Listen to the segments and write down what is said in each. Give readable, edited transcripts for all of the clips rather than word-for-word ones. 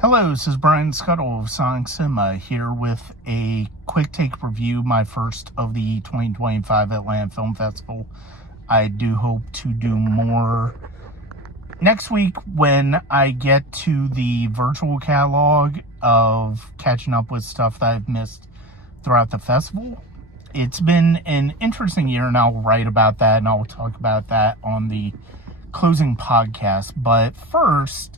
Hello, this is Brian Scuttle of Sonic Cinema here with a quick take review, my first of the 2025 Atlanta Film Festival. I do hope to do more next week when I get to the virtual catalog of catching up with stuff that I've missed throughout the festival. It's been an interesting year, and I'll write about that, and I'll talk about that on the closing podcast. But first,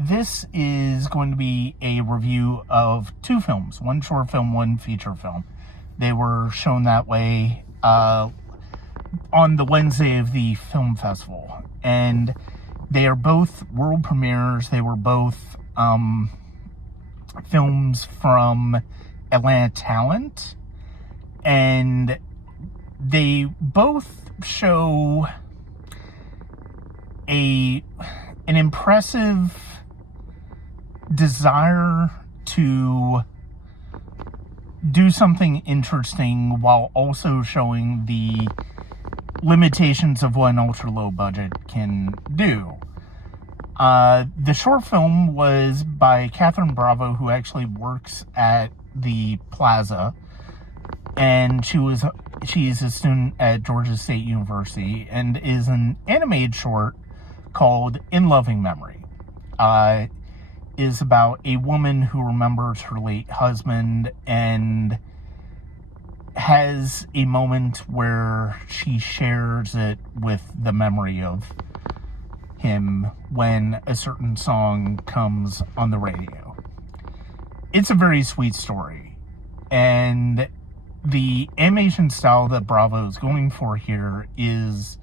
this is going to be a review of two films, one short film, one feature film. They were shown that way on the Wednesday of the film festival, and they are both world premieres. They were both films from Atlanta Talent, and they both show an impressive desire to do something interesting while also showing the limitations of what an ultra low budget can do. The short film was by Kathryn Bravo, who actually works at the Plaza, and she's a student at Georgia State University, and is an animated short called In Loving Memory. Is about a woman who remembers her late husband and has a moment where she shares it with the memory of him when a certain song comes on the radio. It's a very sweet story, and the animation style that Bravo is going for here is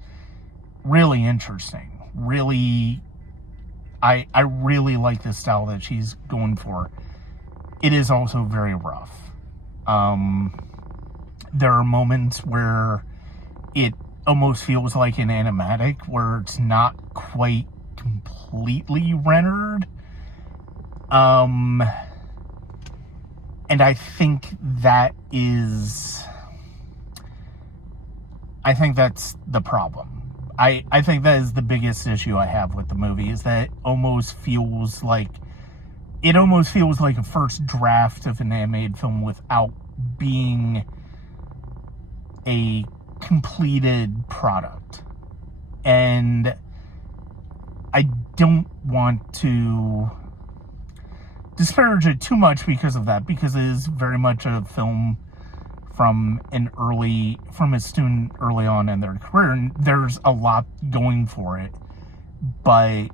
really interesting. I really like the style that she's going for. It is also very rough. There are moments where it almost feels like an animatic, where it's not quite completely rendered. And I think that's the problem. I think that is the biggest issue I have with the movie, is that it almost feels like a first draft of an animated film without being a completed product. And I don't want to disparage it too much because of that, because it is very much a film from a student early on in their career, and there's a lot going for it, but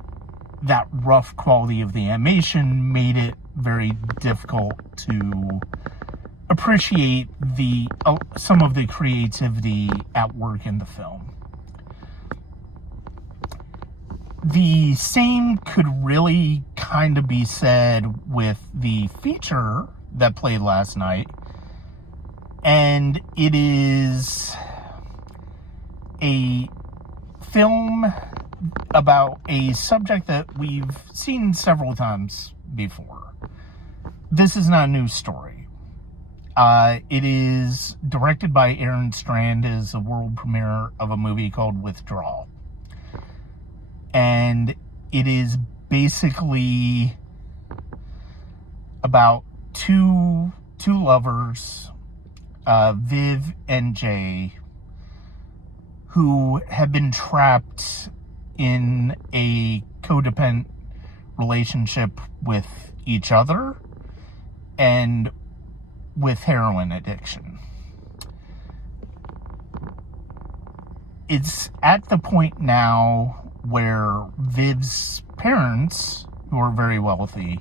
that rough quality of the animation made it very difficult to appreciate some of the creativity at work in the film. The same could really kind of be said with the feature that played last night. And it is a film about a subject that we've seen several times before. This is not a new story. It is directed by Aaron Strand, is a world premiere of a movie called Withdrawal. And it is basically about two lovers, Viv and Jay, who have been trapped in a codependent relationship with each other and with heroin addiction. It's at the point now where Viv's parents, who are very wealthy,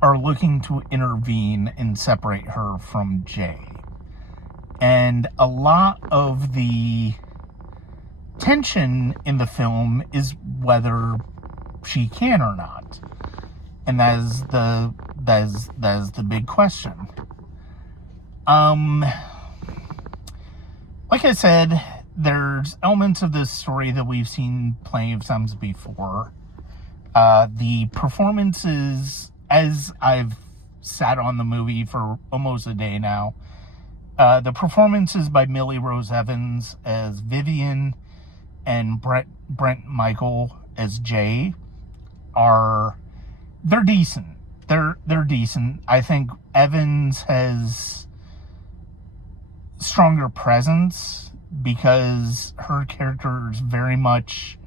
are looking to intervene and separate her from Jay. And a lot of the tension in the film is whether she can or not. And that is the big question. Like I said, there's elements of this story that we've seen plenty of times before. The performances, as I've sat on the movie for almost a day now, the performances by Millie Rose Evans as Vivian and Brent Michael as Jay are they're decent. They're decent. I think Evans has stronger presence because her character is very much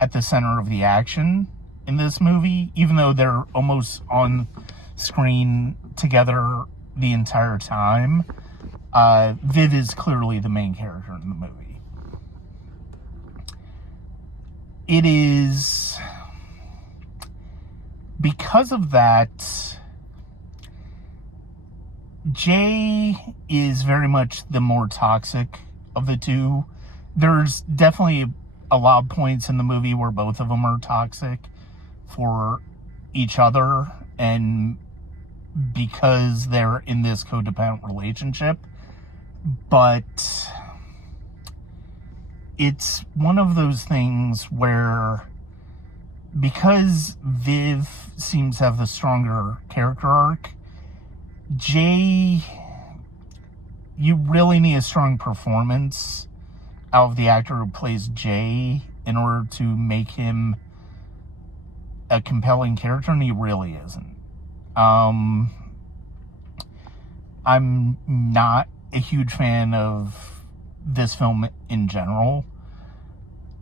at the center of the action in this movie, even though they're almost on screen together the entire time. Viv is clearly the main character in the movie. It is because of that, Jay is very much the more toxic of the two. There's definitely a lot of points in the movie where both of them are toxic for each other, and because they're in this codependent relationship. But it's one of those things where, because Viv seems to have the stronger character arc, Jay, you really need a strong performance out of the actor who plays Jay in order to make him a compelling character, and he really isn't. I'm not a huge fan of this film in general.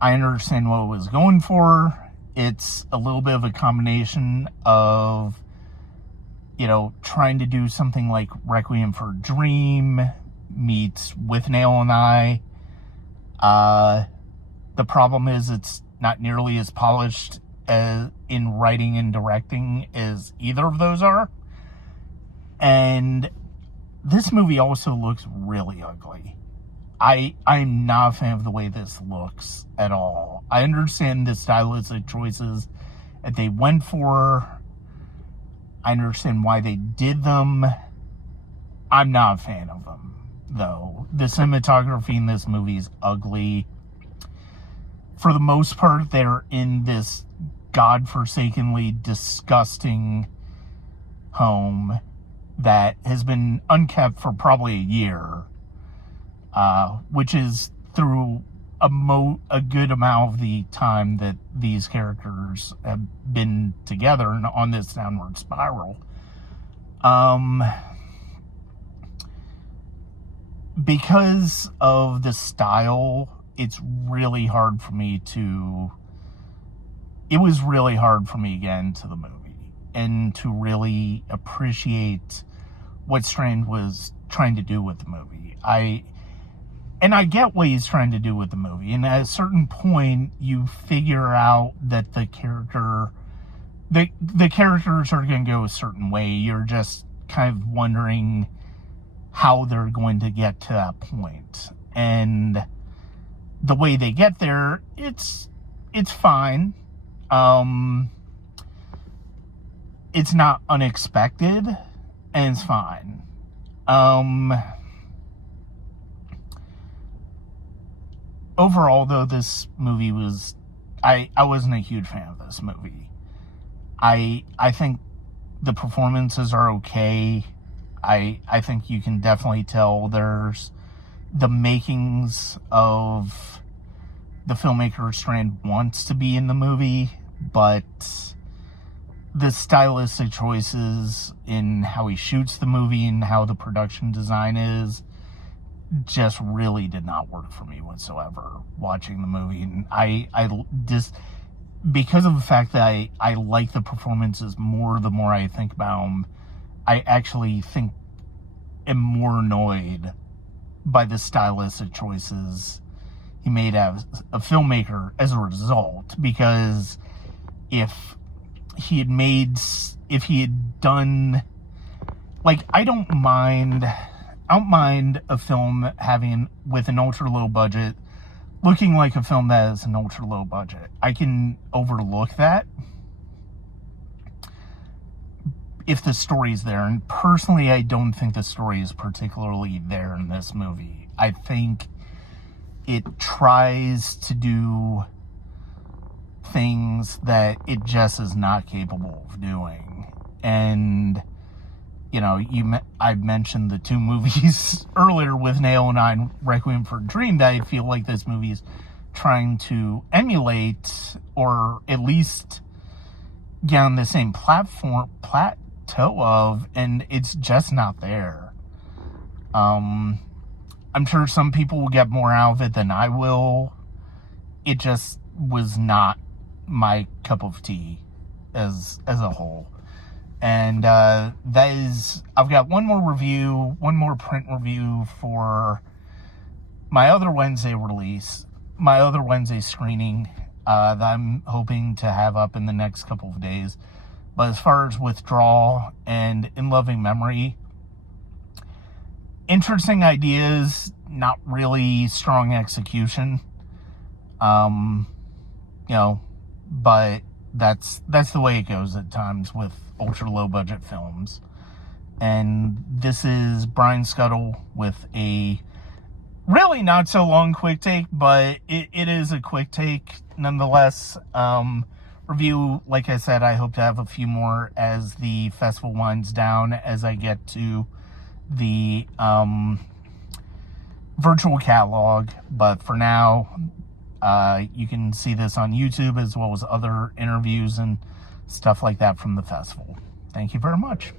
I understand what it was going for. It's a little bit of a combination of, trying to do something like Requiem for a Dream meets With Nail and I. The problem is it's not nearly as polished as in writing and directing as either of those are. And this movie also looks really ugly. I'm not a fan of the way this looks at all. I understand the stylistic choices that they went for. I understand why they did them. I'm not a fan of them, though. The cinematography in this movie is ugly. For the most part, they're in this godforsakenly disgusting home that has been unkept for probably a year, which is through a good amount of the time that these characters have been together and on this downward spiral. Because of the style, it was really hard for me to get into the movie and to really appreciate what Strand was trying to do with the movie. I get what he's trying to do with the movie, and at a certain point, you figure out that the characters are going to go a certain way. You're just kind of wondering how they're going to get to that point. And the way they get there, it's fine. It's not unexpected, and it's fine. Overall, though, this movie was... I wasn't a huge fan of this movie. I think the performances are okay. I think you can definitely tell there's the makings of the filmmaker Strand wants to be in the movie, but the stylistic choices in how he shoots the movie and how the production design is just really did not work for me whatsoever watching the movie. And because of the fact that I like the performances more the more I think about them, I actually am more annoyed by the stylistic choices he made as a filmmaker as a result. Because if he had done, like, I don't mind a film having, with an ultra low budget, looking like a film that is an ultra low budget. I can overlook that if the story's there. And personally, I don't think the story is particularly there in this movie. I think it tries to do things that it just is not capable of doing. And, I mentioned the two movies earlier, With Nail and I and Requiem for a Dream, that I feel like this movie is trying to emulate, or at least get on the same plateau of, and it's just not there. I'm sure some people will get more out of it than I will. It just was not my cup of tea as a whole. And that is, I've got one more print review for my other Wednesday release, my other Wednesday screening that I'm hoping to have up in the next couple of days. But as far as Withdrawal and In Loving Memory, interesting ideas, not really strong execution. But that's the way it goes at times with ultra low budget films. And this is Brian Scuttle with a really not so long quick take, but it is a quick take nonetheless. Review, like I said, I hope to have a few more as the festival winds down, as I get to the virtual catalog. But for now, you can see this on YouTube as well as other interviews and stuff like that from the festival. Thank you very much.